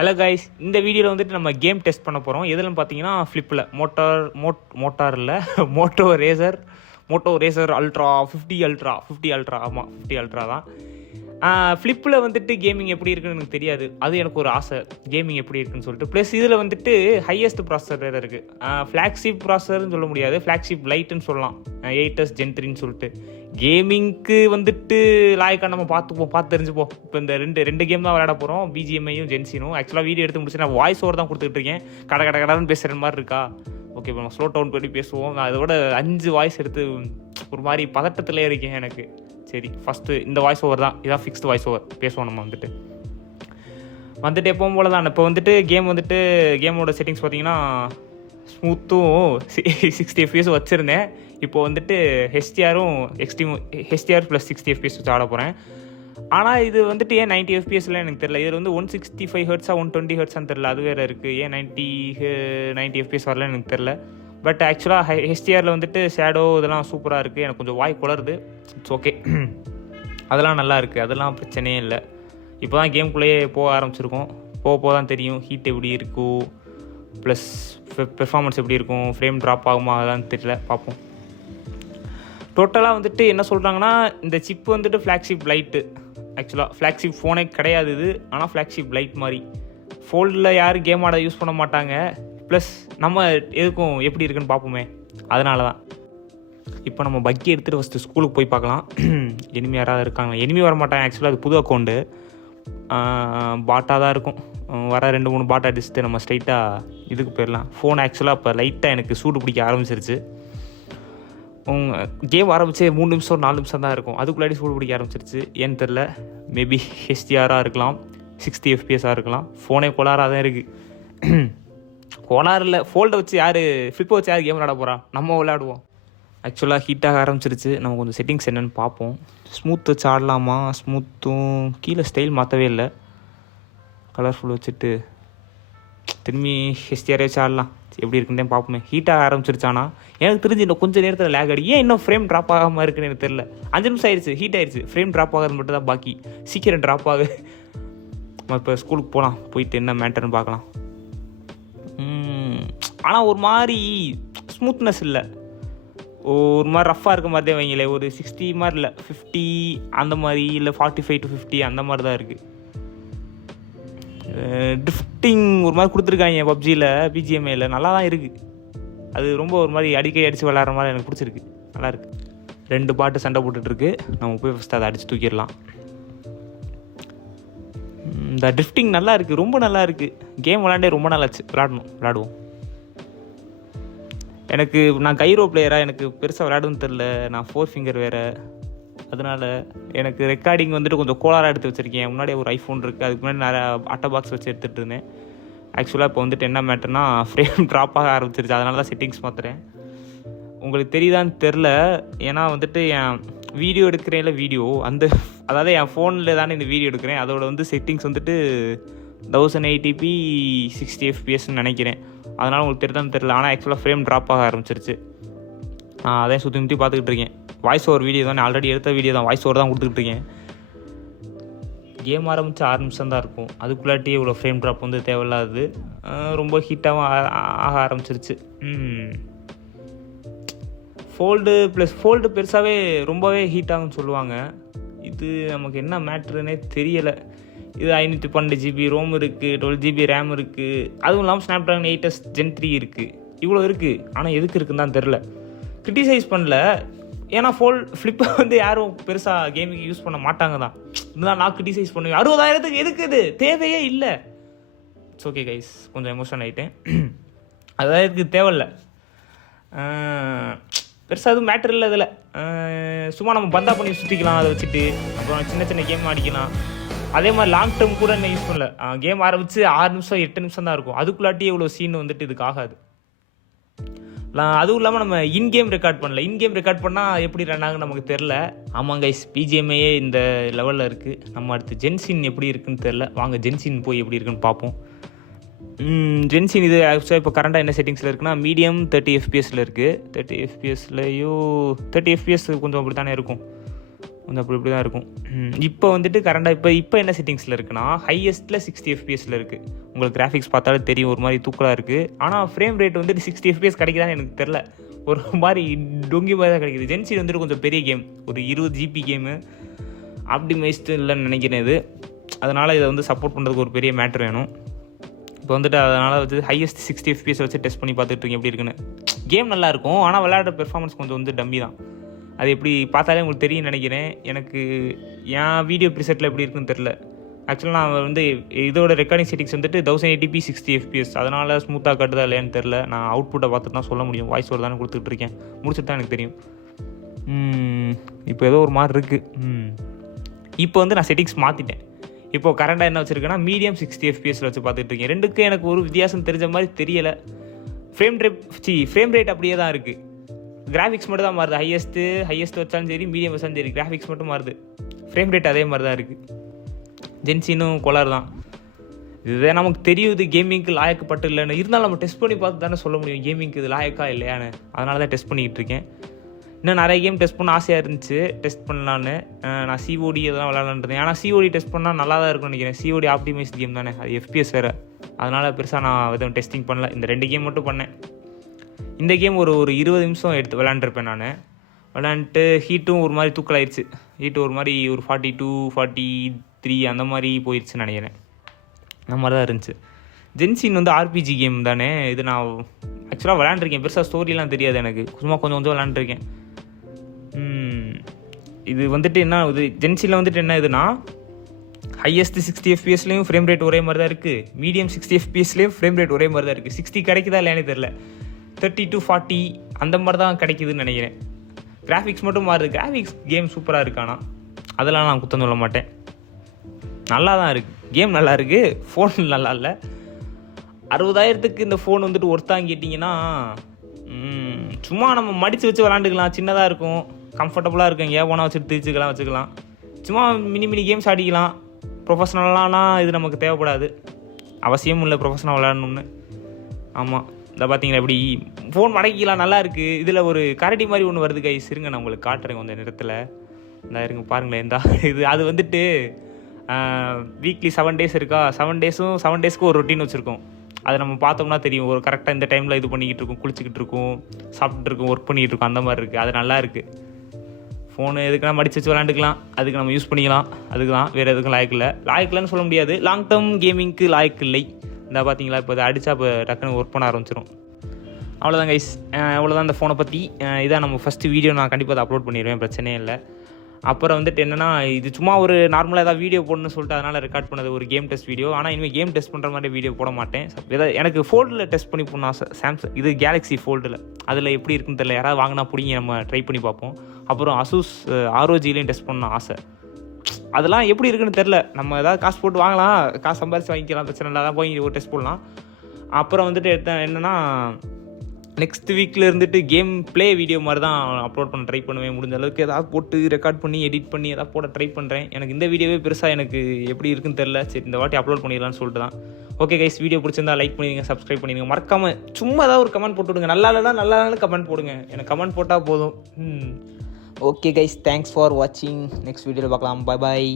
Hello guys, இந்த வீடியோவில் வந்துட்டு நம்ம கேம் டெஸ்ட் பண்ண போகிறோம். எதுலன்னு பார்த்தீங்கன்னா ஃப்ளிப்பில் மோட்டார் இல்லை மோட்டோ ரேசர் அல்ட்ரா 50 அல்ட்ரா ஆமாம் 50 அல்ட்ரா தான். ஃப்ளிப்பில் வந்துட்டு கேமிங் எப்படி இருக்குன்னு எனக்கு தெரியாது. அது எனக்கு ஒரு ஆசை, கேமிங் எப்படி இருக்குன்னு சொல்லிட்டு. ப்ளஸ் இதில் வந்துட்டு ஹையஸ்ட் ப்ராசஸர் வேறு இருக்குது. ஃப்ளாக்ஷிப் ப்ராசஸர்னு சொல்ல முடியாது, ஃப்ளாக்ஷிப் லைட்டுன்னு சொல்லலாம். 8s Gen 3ன்னு சொல்லிட்டு கேமிங்க்கு வந்துட்டு லாய்க்காக நம்ம பார்த்து தெரிஞ்சுப்போம். இப்போ இந்த ரெண்டு கேம் தான் விளையாட போகிறோம், பிஜிஎம்ஐயும் ஜென்சினும். ஆக்சுவலாக வீடியோ எடுத்து முடிச்சு நான் வாய்ஸ் ஓவர் தான் கொடுத்துட்டு இருக்கேன். கடைன்னு பேசுகிற மாதிரி இருக்கா? ஓகே, இப்போ நம்ம ஸ்லோ டவுன் பண்ணி பேசுவோம். நான் அதோட 5 வாய்ஸ் எடுத்து ஒரு மாதிரி பதட்டத்திலே இருக்கேன் எனக்கு. சரி, ஃபஸ்ட்டு இந்த வாய்ஸ் ஓவர் தான், இதான் ஃபிக்ஸ்டு வாய்ஸ் ஓவர். பேசுவோம் நம்ம வந்துட்டு எப்பவும் போல தான். இப்போ வந்துட்டு கேமோட செட்டிங்ஸ் பார்த்தீங்கன்னா ஸ்மூத்தும் 60 FPS வச்சுருந்தேன். இப்போ வந்துட்டு HDR ப்ளஸ் 60 FPS வச்சு ஆட போகிறேன். ஆனால் இது வந்துட்டு ஏன் 90 FPSலாம் எனக்கு தெரியல. இது வந்து 165 Hz 120 Hz தெரில, அது வேறு இருக்குது. ஏன் 90 FPS வரலன்னு எனக்கு தெரில. பட் ஆக்சுவலாக HDRல வந்துட்டு ஷேடோ இதெல்லாம் சூப்பராக இருக்குது. எனக்கு கொஞ்சம் வாய் குளருது, இட்ஸ் ஓகே. அதெல்லாம் நல்லா இருக்குது, அதெல்லாம் பிரச்சனையே இல்லை. இப்போ தான் கேம்குள்ளேயே போக ஆரம்பிச்சிருக்கோம். போக தான் தெரியும் ஹீட் எப்படி இருக்கும், ப்ளஸ் பெர்ஃபார்மன்ஸ் எப்படி இருக்கும், ஃப்ரேம் ட்ராப் ஆகுமா அதெல்லாம் தெரியல, பார்ப்போம். டோட்டலாக வந்துட்டு என்ன சொல்கிறாங்கன்னா, இந்த சிப்பு வந்துட்டு ஃப்ளாக்ஷிப் லைட்டு. ஆக்சுவலாக ஃப்ளாக்ஷிப் ஃபோனே கிடையாது இது, ஆனால் ஃப்ளாக்ஷிப் லைட் மாதிரி. ஃபோல்டில் யாரும் கேம் ஆட யூஸ் பண்ண மாட்டாங்க. ப்ளஸ் நம்ம எதுக்கும் எப்படி இருக்குன்னு பார்ப்போமே, அதனால தான். இப்போ நம்ம பக்கி எடுத்துகிட்டு ஃபஸ்ட்டு ஸ்கூலுக்கு போய் பார்க்கலாம். எனிமி யாராவது இருக்காங்க? எனிமி வர மாட்டாங்க. ஆக்சுவலாக அது புது அக்கௌண்ட்டு, பாட்டாக தான் இருக்கும். வர 2-3 பாட்டை அடிச்சுட்டு நம்ம ஸ்ட்ரைட்டாக இதுக்கு போயிடலாம். ஃபோன் ஆக்சுவலாக இப்போ லைட்டாக எனக்கு சூடு பிடிக்க ஆரம்பிச்சிருச்சு. கேம் ஆரம்பிச்சு 3 நிமிஷம் 4 நிமிஷம் தான் இருக்கும், அதுக்குள்ளாடி சூடு பிடிக்க ஆரம்பிச்சிருச்சு. ஏன்னு தெரில, மேபி HDRாக இருக்கலாம், 60 FPSஆக இருக்கலாம். ஃபோனே கோளாறாக தான் இருக்குது. கோளாறு இல்லை, ஃபோல்டை வச்சு ஃப்ளிப்பை வச்சு யார் கேம் விளையாட போகிறா? நம்ம விளையாடுவோம். ஆக்சுவலாக ஹீட்டாக ஆரம்பிச்சிருச்சு. நம்ம கொஞ்சம் செட்டிங்ஸ் என்னென்னு பார்ப்போம். ஸ்மூத் வச்சு ஆடலாமா? ஸ்மூத்தும் கீழே ஸ்டைல் மாற்றவே இல்லை, கலர்ஃபுல் வச்சுட்டு திரும்பி HDR வச்சு ஆடலாம். எப்படி இருக்குன்னு பார்ப்போமே. ஹீட்டாக ஆரம்பிச்சிருச்சானா எனக்கு தெரிஞ்சு இன்னும் கொஞ்சம் நேரத்தில் லேக் ஆடி. ஏன் இன்னும் ஃப்ரேம் ட்ராப் ஆகாமல் இருக்குன்னு எனக்கு தெரில. 5 நிமிஷம் ஆயிடுச்சு, ஹீட் ஆயிடுச்சு. ஃப்ரேம் ட்ராப் ஆகிறது மட்டும் தான் பாக்கி, சீக்கிரம் ட்ராப் ஆகு. நம்ம இப்போ ஸ்கூலுக்கு போகலாம், போயிட்டு என்ன மேட்டர்னு பார்க்கலாம். ஆனால் ஒரு மாதிரி ஸ்மூத்னஸ் இல்லை, ஒரு மாதிரி ரஃப்பாக இருக்க மாதிரி தான் வைங்களே. ஒரு 60 மாதிரி இல்லை, 50 அந்த மாதிரி இல்லை, 45 to 50 அந்த மாதிரி தான் இருக்குது. ட்ரிஃப்டிங் ஒரு மாதிரி கொடுத்துருக்காங்க பப்ஜியில், பிஜிஎம்ஐயில் நல்லா தான் இருக்குது. அது ரொம்ப ஒரு மாதிரி அடிக்கடி அடித்து விளாட்ற மாதிரி எனக்கு பிடிச்சிருக்கு, நல்லாயிருக்கு. 2 பாட்டு சண்டை போட்டுட்ருக்கு, நம்ம போய் ஃபஸ்ட்டு அதை அடித்து தூக்கிடலாம். இந்த ட்ரிஃப்டிங் நல்லா இருக்குது, ரொம்ப நல்லா இருக்குது. கேம் விளாண்டே ரொம்ப நல்லாச்சு, விளாடுவோம். நான் கைரோ பிளேயராக எனக்கு பெருசாக விளையாடுன்னு தெரில. நான் 4 ஃபிங்கர் வேறு, அதனால் எனக்கு ரெக்கார்டிங் வந்துட்டு கொஞ்சம் கோளாராக எடுத்து வச்சுருக்கேன். முன்னாடியே ஒரு ஐஃபோன் இருக்குது, அதுக்கு முன்னாடி நிறையா அட்டை பாக்ஸ் வச்சு எடுத்துகிட்டு இருந்தேன். ஆக்சுவலாக இப்போ வந்துட்டு என்ன மேட்டர்னா, ஃப்ரேம் ட்ராப் ஆக ஆரம்பிச்சிருச்சு. அதனால தான் செட்டிங்ஸ் மாற்றுறேன். உங்களுக்கு தெரியுதான்னு தெரில, ஏன்னா வந்துட்டு என் வீடியோ எடுக்கிறேன்ல, அதாவது என் ஃபோனில் தானே இந்த வீடியோ எடுக்கிறேன். அதோட வந்து செட்டிங்ஸ் வந்துட்டு 1080p 60 FPSன்னு நினைக்கிறேன். அதனால் உங்களுக்கு தெரியுதான்னு தெரில, ஆனால் ஆக்சுவலாக ஃப்ரேம் ட்ராப் ஆக ஆரம்பிச்சிருச்சு. அதையும் சுற்றி பார்த்துக்கிட்டு இருக்கேன். வாய்ஸ் ஓவர் வீடியோ தான், ஆல்ரெடி எடுத்த வீடியோ தான், வாய்ஸ் ஓவர் தான் கொடுத்துக்கிட்டு இருக்கேன். கேம் ஆரம்பித்து 6 நிமிஷம் தான் இருக்கும், அதுக்குள்ளாட்டி இவ்வளோ ஃப்ரேம் ட்ராப் வந்து தேவையில்லாது. ரொம்ப ஹீட்டாகவும் ஆக ஆரம்பிச்சிருச்சு. ஃபோல்டு பெருசாகவே ரொம்பவே ஹீட் ஆகும்னு சொல்லுவாங்க. இது நமக்கு என்ன மேட்ருன்னே தெரியலை. இது 512 GB ரோம் இருக்குது, 12 GB ரேம் இருக்குது. அதுவும் இல்லாமல் ஸ்னாப்ட்ராகன் 8s Gen 3 இருக்குது. இவ்வளோ இருக்குது, ஆனால் எதுக்கு இருக்குன்னு தான் தெரில. கிரிட்டிசைஸ் பண்ணல, ஏன்னா ஃப்ளிப்பை வந்து யாரும் பெருசாக கேமிங் யூஸ் பண்ண மாட்டாங்க தான். இருந்தால் நான் கிரிட்டிசைஸ் பண்ணுவேன். 60,000க்கு எதுக்கு இது? தேவையே இல்லை. இட்ஸ் ஓகே கைஸ், கொஞ்சம் எமோஷன் ஆகிட்டேன். அதாவது இதுக்கு தேவையில்ல, பெருசாக எதுவும் மேட்ரு இல்லை இதில். சும்மா நம்ம பந்தா பண்ணி சுற்றிக்கலாம், அதை வச்சுட்டு அப்புறம் சின்ன கேம் ஆடிக்கலாம். அதே மாதிரி லாங் டேர்ம் கூட என்ன யூஸ் பண்ணல. கேம் ஆரம்பித்து 6 நிமிஷம் 8 நிமிஷம் தான் இருக்கும், அதுக்குள்ளாட்டி இவ்வளோ சீன் வந்துட்டு இதுக்கு ஆகாது. அதுவும் இல்லாமல் நம்ம இன்கேம் ரெக்கார்ட் பண்ணல. இன்கேம் ரெக்கார்ட் பண்ணால் எப்படி ரன் ஆகுன்னு நமக்கு தெரில. ஆமாம் கைஸ், பிஜிஎம்ஐயே இந்த லெவலில் இருக்குது. நம்ம அடுத்து ஜென்சின் எப்படி இருக்குன்னு தெரில. வாங்க ஜென்சின் போய் எப்படி இருக்குன்னு பார்ப்போம். ஜென்சின் இது ஆக்சுவலாக இப்போ கரண்டாக என்ன செட்டிங்ஸில் இருக்குன்னா, மீடியம் 30 FPSல இருக்குது. 30 FPSலையோ 30 FPS கொஞ்சம் அப்படி தானே இருக்கும். கொஞ்சம் இப்படி தான் இருக்கும். இப்போ வந்துட்டு கரண்டாக இப்போ என்ன செட்டிங்ஸில் இருக்குன்னா ஹையஸ்ட்டில் 60 எஃபிஎஸில் இருக்குது. உங்களுக்கு கிராஃபிக்ஸ் பார்த்தாலே தெரியும் ஒரு மாதிரி தூக்கலாக இருக்குது. ஆனால் ஃப்ரேம் ரேட் வந்துட்டு 60 எஃபிஎஸ் கிடைக்குதான்னு எனக்கு தெரில, ஒரு மாதிரி டொங்கி மாதிரி தான் கிடைக்குது. ஜென்சி வந்துட்டு கொஞ்சம் பெரிய கேம், ஒரு 20 GB கேமு, ஆப்டிமைஸ்டு இல்லைன்னு நினைக்கிறேன் இது. அதனால் இதை வந்து சப்போர்ட் பண்ணுறதுக்கு ஒரு பெரிய மேட்ரு வேணும். இப்போ வந்துட்டு அதனால் வந்து ஹையஸ்ட் 60 எஃபிஎஸ் வச்சு டெஸ்ட் பண்ணி பார்த்துட்ருக்கேன் எப்படி இருக்குன்னு. கேம் நல்லாயிருக்கும், ஆனால் விளையாடுற பெர்ஃபார்மன்ஸ் கொஞ்சம் வந்து டம்மி தான். அது எப்படி பார்த்தாலே உங்களுக்கு தெரியும்னு நினைக்கிறேன். எனக்கு என் வீடியோ ப்ரிசெட்டில் எப்படி இருக்குன்னு தெரில. ஆக்சுவலாக நான் வந்து இதோட ரெக்கார்டிங் செட்டிங்ஸ் வந்துட்டு 1080p 60 எஃபிஎஸ், அதனால் ஸ்மூத்தாக கட்டுதா இல்லையான்னு தெரில. நான் அவுட்புட்டை பார்த்துட்டு தான் சொல்ல முடியும். வாய்ஸ் ஓவர் தானே கொடுத்துட்ருக்கேன், முடிச்சுட்டு தான் எனக்கு தெரியும். இப்போ ஏதோ ஒரு மாதிரி இருக்குது. இப்போ வந்து நான் செட்டிங்ஸ் மாற்றிட்டேன். இப்போது கரண்டாக என்ன வச்சுருக்கேன்னா மீடியம் 60 எஃபிஎஸில் வச்சு பார்த்துட்டு இருக்கேன். ரெண்டுக்கும் எனக்கு ஒரு வித்தியாசம் தெரிஞ்ச மாதிரி தெரியலை. ஃப்ரேம் ரேட் அப்படியே தான் இருக்குது, கிராஃபிக்ஸ் மட்டும் தான் மாறுது. ஹையஸ்ட் வச்சாலும் சரி, மீடியம் வச்சாலும் சரி, கிராஃபிக்ஸ் மட்டும் மாறுது. ஃப்ரேம் ரேட் அதே மாதிரி தான் இருக்குது. ஜென்சினும் கொலார் தான். இதுதான் நமக்கு தெரியுது கேமிங்க்கு லாயக்கப்பட்டு இல்லைன்னு. இருந்தாலும் நம்ம டெஸ்ட் பண்ணி பார்த்து தானே சொல்ல முடியும் கேமிங்க்கு இது லாயக்கா இல்லையான்னு. அதனால தான் டெஸ்ட் பண்ணிக்கிட்டு இருக்கேன். இன்னும் நிறைய கேம் டெஸ்ட் பண்ண ஆசையாக இருந்துச்சு, டெஸ்ட் பண்ணலான்னு. நான் COD இதெல்லாம் விளாட்லான்றேன். ஆனால் COD டெஸ்ட் பண்ணால் நல்லா தான் இருக்கும்னு நினைக்கிறேன். COD ஆப்டிமைஸ்ட் கேம் தானே, அது FPS வேறு. அதனால் பெருசாக நான் எதுவும் டெஸ்டிங் பண்ணல. இந்த 2 கேம் மட்டும் பண்ணேன். இந்த கேம் ஒரு 20 நிமிஷம் எடுத்து விளாண்டுருப்பேன் நான். விளாண்டுட்டு ஹீட்டும் ஒரு மாதிரி தூக்கலாயிடுச்சு. ஹீட்டு ஒரு மாதிரி ஒரு 42, 43 அந்த மாதிரி போயிடுச்சுன்னு நினைக்கிறேன். அந்த மாதிரி தான் இருந்துச்சு. ஜென்சின் வந்து RPG கேம் தானே இது. நான் ஆக்சுவலாக விளாண்டுருக்கேன், பெருசாக ஸ்டோரிலாம் தெரியாது எனக்கு, கொஞ்சம் கொஞ்சம் விளாண்டுருக்கேன். இது வந்துட்டு என்ன இது ஜென்சியில் வந்துட்டு என்ன இதுனா ஹையஸ்ட் 60 எஃபிஎஸ்லேயும் ஃப்ரேம் ரேட் ஒரே மாதிரி தான் இருக்குது, மீடியம் 60 எஃபிஎஸ்லேயும் ஃப்ரேம் ரேட் ஒரே மாதிரி தான் இருக்குது. 60 கிடைக்குதா இல்லையானே தெரில, 30 to 40 அந்த மாதிரி தான் கிடைக்குதுன்னு நினைக்கிறேன். கிராஃபிக்ஸ் மட்டும் மாறுது. கிராஃபிக்ஸ் கேம் சூப்பராக இருக்கு, ஆனால் அதெல்லாம் நான் குத்தம் சொல்ல மாட்டேன், நல்லா தான் இருக்குது. கேம் நல்லா இருக்குது, ஃபோன் நல்லா இல்லை. 60,000க்கு இந்த ஃபோன் வந்துட்டு ஒருத்தாங்க கேட்டிங்கன்னா சும்மா நம்ம மடித்து வச்சு விளாண்டுக்கலாம். சின்னதாக இருக்கும், கம்ஃபர்டபுளாக இருக்கும், எங்கேயா போனால் வச்சுட்டு வச்சுக்கலாம். சும்மா மினி கேம்ஸ் ஆடிக்கலாம். ப்ரொஃபஷ்னலாலாம் இது நமக்கு தேவைப்படாது, அவசியமும் இல்லை ப்ரொஃபஷ்னல் விளாடணும்னு. ஆமாம், இதை பார்த்தீங்களா எப்படி ஃபோன் மடக்கிக்கலாம், நல்லா இருக்குது. இதில் ஒரு கரடி மாதிரி ஒன்று வருது கைஸ், இருங்க நான் உங்களுக்கு காட்டுறேன் கொஞ்சம் நேரத்தில். இந்த இருங்க பாருங்களேன், இந்த இது அது வந்துட்டு வீக்லி 7 days இருக்கா, 7 டேஸ்க்கு ஒரு ரொட்டீன் வச்சுருக்கோம். அதை நம்ம பார்த்தோம்னா தெரியும், ஒரு கரெக்டாக இந்த டைமில் இது பண்ணிக்கிட்டு இருக்கும், குளிச்சுக்கிட்டு இருக்கும், சாப்பிட்டுட்டு இருக்கும், ஒர்க் பண்ணிக்கிட்டு இருக்கும், அந்த மாதிரி இருக்குது. அது நல்லா இருக்குது. ஃபோனு எதுக்குன்னா மடிச்சு வச்சு விளாண்டுக்கலாம், அதுக்கு நம்ம யூஸ் பண்ணிக்கலாம், அதுக்கு தான், வேறு எதுக்கும் லாய்க்கில்லைன்னு சொல்ல முடியாது. லாங் டேர்ம் கேமிங்க்கு லாய்க்கு இல்லை. இந்த பார்த்தீங்களா, இப்போ அதை அடித்தா இப்போ டக்குன்னு ஒர்க் பண்ண ஆரம்பிச்சிடும். அவ்வளோதான் கைஸ், அவ்வளோதான் இந்த ஃபோனை பற்றி. இதான் நம்ம ஃபஸ்ட்டு வீடியோ, நான் கண்டிப்பாக அதை அப்லோட் பண்ணிடுவேன், பிரச்சனையே இல்லை. அப்புறம் வந்துட்டு என்னென்னா, இது சும்மா ஒரு நார்மலாக ஏதாவது வீடியோ போடணும்னு சொல்லிட்டு அதனால் ரெக்கார்ட் பண்ணது ஒரு கேம் டெஸ்ட் வீடியோ. ஆனால் இனிமேல் கேம் டெஸ்ட் பண்ணுற மாதிரி வீடியோ போட மாட்டேன். ஏதாவது எனக்கு ஃபோல்டில் டெஸ்ட் பண்ணி போடணும் ஆசை. சாம்சங் இது கேலக்ஸி ஃபோல்டில், அதில் எப்படி இருக்குன்னு தெரியல, யாராவது வாங்கினா பிடிங்கி நம்ம ட்ரை பண்ணி பார்ப்போம். அப்புறம் அசூஸ் ROGலையும் டெஸ்ட் பண்ணணும் ஆசை. அதெல்லாம் எப்படி இருக்குன்னு தெரில, நம்ம ஏதாவது காசு போட்டு வாங்கலாம், காசு சம்பாரிச்சு வாங்கிக்கலாம், பிரச்சனை இல்லை, தான் போய் ஒரு டெஸ்ட் போடலாம். அப்புறம் வந்துட்டு என்னென்னா, நெக்ஸ்ட் வீக்கில் இருந்துட்டு கேம் ப்ளே வீடியோ மாதிரி தான் அப்லோட் பண்ண ட்ரை பண்ணுவேன். முடிஞ்ச அளவுக்கு ஏதாவது போட்டு ரெக்கார்ட் பண்ணி எடிட் பண்ணி ஏதாவது போட ட்ரை பண்ணுறேன். எனக்கு இந்த வீடியோவே பெருசாக எனக்கு எப்படி இருக்குன்னு தெரில, சரி இந்த வாட்டி அப்லோட் பண்ணிடலான்னு சொல்லிட்டு தான். ஓகே கைஸ், வீடியோ பிடிச்சிருந்தா லைக் பண்ணிடுங்க, சப்ஸ்கிரைப் பண்ணிடுங்க, மறக்காமல் சும்மா ஏதாவது ஒரு கமெண்ட் போட்டு விடுங்க. நல்லா இல்லைனா கமெண்ட் போடுங்க, எனக்கு கமெண்ட் போட்டால் போதும். ஓகே கைஸ், தேங்க்ஸ் ஃபார் வாட்சிங். நெக்ஸ்ட் வீடியோவில் பார்க்கலாம். பாய்.